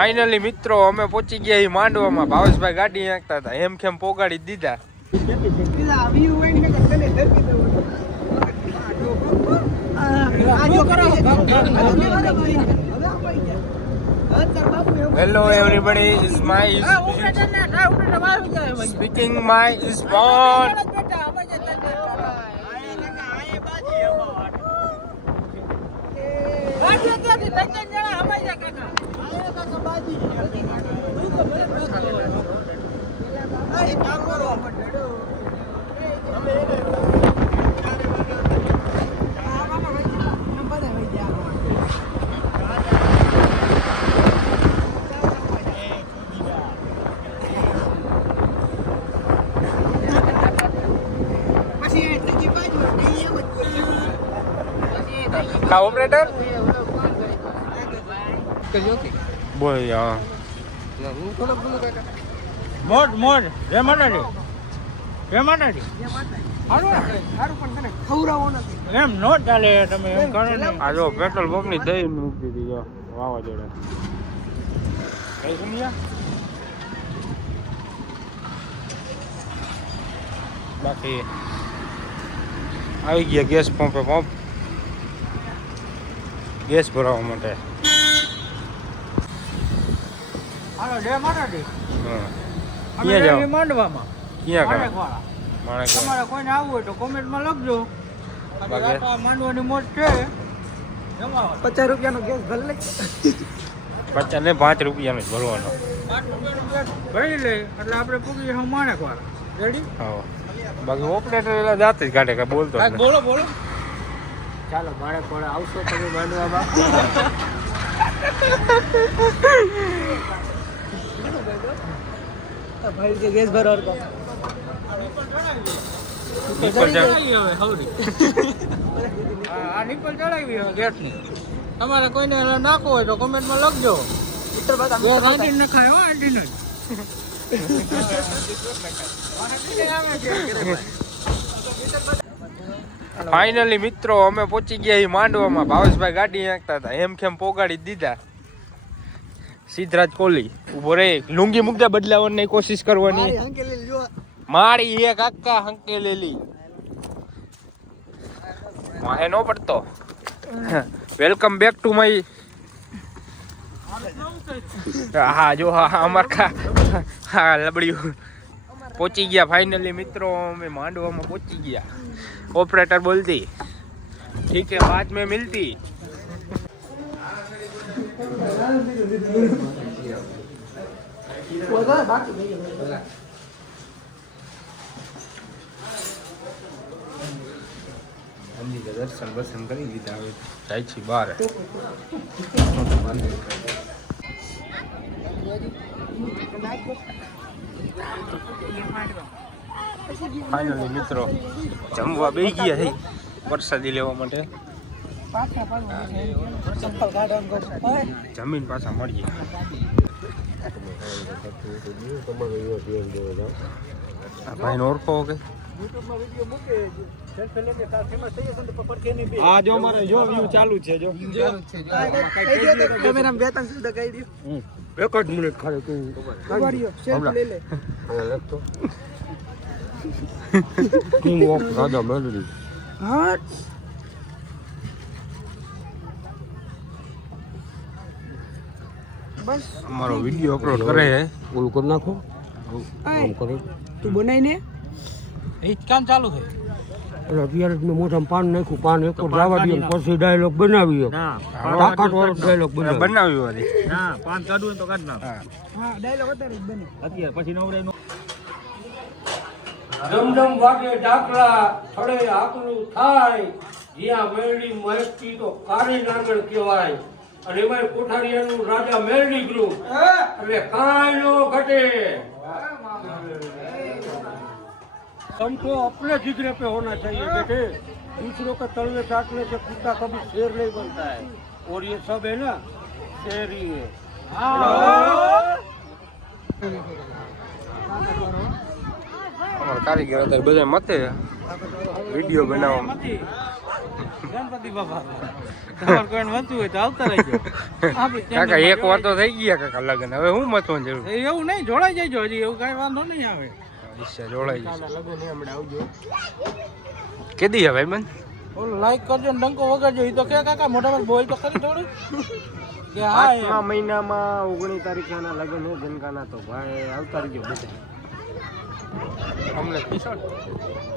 Finally મિત્રો અમે પહોંચી ગયા માંડવામાં. ભાવેશભાઈ ગાડી નાખતા હતા, એમ ખેમ પોગાડી દીધા. Hello everybody, is my speaking my is બોન. કા ઓપરેટર બોલ યાર મોડ રેમાનાડી હાલો સારું પણ તને ખવરાવો નથી એમ નો ચાલે. તમે એમ કરો ને આ જો પેટ્રોલ પંપ ની દહીં મૂકી દીધી જો વાવાઝોડે કઈ સમજ્યા. બાકી આવી ગયા ગેસ પંપે ગેસ ભરાવવા માટે. હાલો રેમાનાડી ક્યાં જાવ માંડવામાં ક્યાં માણેક તમારે કોઈને આવવું હોય તો કોમેન્ટમાં લખજો. માંડવાની મોજ છે 50 રૂપિયાનો ગેસ ભરી લે. 50 ને 5 રૂપિયાનો જ ભરવાનો. 5 રૂપિયાનો ગેસ ભરી લે એટલે આપણે પૂગી હું માણેક વાળા રેડી. હા બાકી ઓપરેટર એલા જાતે જ કાઢે. કઈ બોલતો બોલો ચાલો માણેક વાળા આવશો તમે માંડવામાં. ભાઈ કે ગેસ ભરવાનો કામ આ નિપલ ચડાવી હવે ગેસ ની. તમારે કોઈને નાખો હોય તો કોમેન્ટમાં લખજો. ફાઇનલી મિત્રો અમે પહોંચી ગયા માંડવામાં. ભાવેશભાઈ ગાડી નાખતા હતા, એમ ખેમ પોગાડી દીધા. સિદ્ધરાજ કોહલી ઉભો રે, લુંગી મુકદા બદલાવવાની કોશિશ કરવાની. મારી એક આકા હંકેલેલી માહે નો પડતો. Welcome back to my. હા જો હા અમાર હા લબડ્યું. પહોંચી ગયા ફાઇનલી મિત્રો અમે માંડવામાં પહોંચી ગયા. ऑपरेटर बोलती ठीक है बाद में मिलती. दर्शन बर्शन કરી લીધા, હવે જાય છે બહાર. ફાઇનલી મિત્રો જમવા બેસી ગયા છે વરસાદી લેવા માટે. જમીન પાછા મળીએ. ભાઈ ઓળખો કે આ જો મારે જો વ્યૂ ચાલુ છે. જો કેમેરા બે ત્રણ સુધી કહી દો. એક જ મિનિટ ખાલી તું લે લે. કિંગ ઓફ રાજા મેલડી. હા બસ અમારો વિડિયો અપલોડ કરે છે. ઓલું કરી નાખો. કામ કરે તું બનાઈ ને એ કામ ચાલુ છે. એટલે અત્યારે મેં મોઢામાં પાન નાખ્યું. પાન એક જવા દે પછી ડાયલોગ બનાવ્યો. તાકાત વાળો ડાયલોગ બનાવ્યો. ના પાન કાઢવું તો કાઢ નાખ. હા ડાયલોગ અત્યારે જ બને. અત્યારે પછી નવરાય નો જમજમ વાગે ડાકલા થડે આકલું થાય. જ્યાં મેરડી મહેકતી તો કારી નાગર કહેવાય. અને એમાં કોઠારિયાનું રાજા મેરડી ગ્રુપ એટલે કાંઈ નો ઘટે. हम तो अपने जिगरे पे होना चाहिए बेटे. दूसरों के तलने चाटने से कुत्ता कभी शेर नहीं बनता है. और ये सब है ना शेर ही है. कारीगर બધા મતે વિડિયો બનાવવા ગણપતિ બાપા તમારે કોઈને મતું હોય તો આવતા રહેજો. કાકા એક વાર તો થઈ ગયા કાકા લગન, હવે હું મતવાની જરૂર? એવું નહીં, જોડાઈ જજો, હજી એવું કઈ વાંધો નહીં આવે. ઈચ્છા જોડાઈ જશે. લગન હમણાં આવજો. કેદી હે ભાઈ બંધ? ઓલો લાઈક કરજો ને ડંકો વગાડજો. એ તો કે કાકા મોટા પર બોલ તો ખરી થોડું કે હા 8મા મહિનામાં 19 તારીખના લગન હે જનકાના, તો ભાઈ આવતા રહેજો બધા. અમને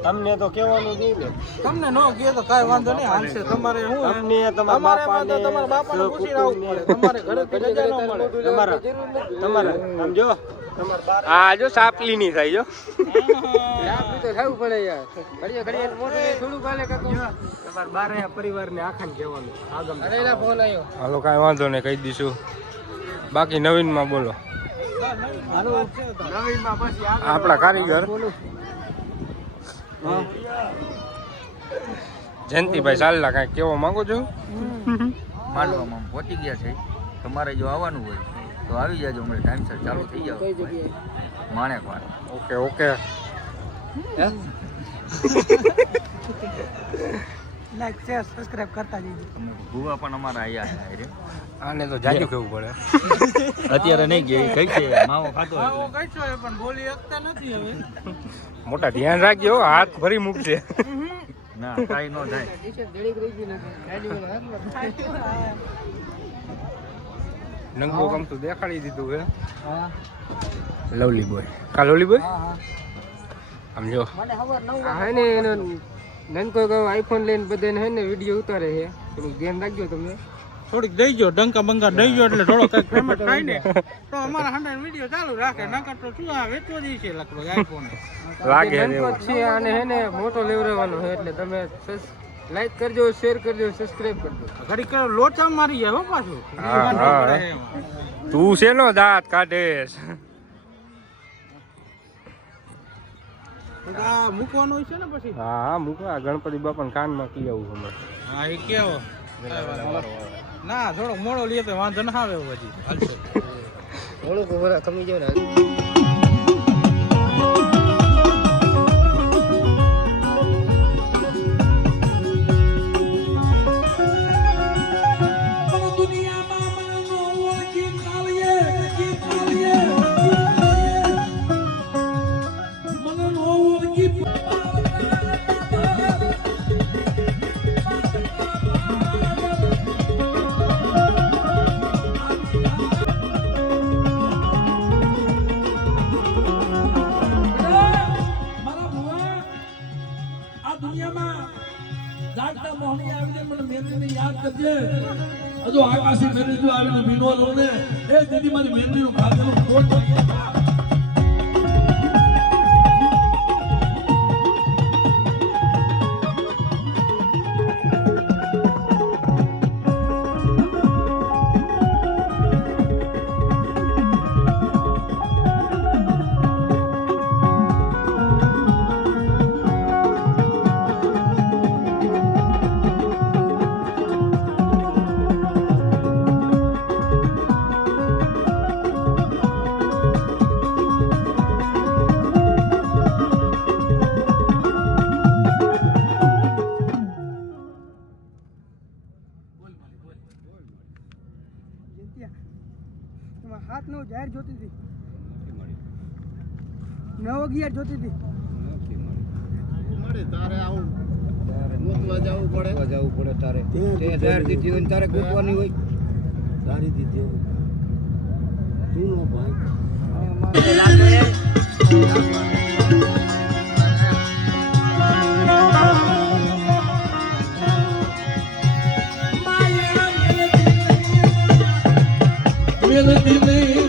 તમને તો કહેવાનું નહીં ને, તમને નો કહે તો કાઈ વાંધો નહીં, હાલશે. તમારે શું અમને તમારા બાપાને પૂછી રાખવું પડે. તમારે ઘરેથી રજા ન મળે. તમારા સમજો આ જો સાપલી ની થાય જો આપી તો થવું પડે યાર. ઘડીએ ઘડીએ મોટું થોડું ગાલે કાકો. તમાર બારે પરિવારને આખાને કહેવાનું આગમ. અરે એલા ફોન આવ્યો. હાલો કાઈ વાંધો નહીં, કહી દઈશું. બાકી નવીનમાં બોલો. નવીનમાં પછી આપણા કારીગર જયંતિભાઈ ચાલલા કાંઈ કેવો માંગો છો? માંડવામાં પહોંચી ગયા છે. તમારે જો આવવાનું હોય તો આવી જાજો, હમણાં ટાઈમસર ચાલુ થઈ જાવ. Manekwad. Okay okay. Like share subscribe કરતા જજો. તમે ભૂવા પણ અમારા અહીંયા રે. આને તો જાજુ કેવું પડે. અત્યારે નહીં ગઈ કઈ છે માવો ખાતો આવો કઈ છો પણ બોલી શકતા નથી હવે. મોટા ધ્યાન રાખજો, હાથ ભરી મૂકશે. ના કાઈ ન થાય. નંગો કામ તો દેખાડી દીધું હે. લવલી બોય કા લવલી બોય આમ જો હે ને એનો નનકો આઈફોન લઈને બધાને હે ને વિડિયો ઉતારે છે. થોડું ધ્યાન રાખજો તમે. થોડીક દઈજો, ડંકા બંકા દઈજો એટલે થોડો કઈ પેમેન્ટ થાય ને તો અમારા હંડા વિડિયો ચાલુ રાખે. નકર તો શું આ વેચવો જ છે લગભગ આઈફોન લાગે છે. અને હે ને મોટો લેવરેવાનો છે એટલે તમે લાઈક કરજો, શેર કરજો, સબસ્ક્રાઇબ કરજો. ઘડી કરો લોચા મારી જાય હો પાછું. તું શેનો દાંત કાઢેશ? આ મૂકવાનો છે ને પછી. હા મૂકા ગણપતિ બાપાને કાનમાં કી આવું હમણાં. હા એ કેવો ના થોડો મોડો લે તો વાંધો ના આવે પછી હાલશે. મોડું કોરા કમી જાય ને. હજુ આકાશી મેરી જો આવીને વિનોદ ને એ દીદી મારી મેરી નું ખાધેલું ખોટ હાથ નો જાહેર જોતી હતી 9 જોતી હતી. તારે આવું ગોતવા જવું પડે તારે તે જાહેર દીધી હોય તારે ગોતવાની હોય. તારી દીધી હોય તું નો ભાઈ Really,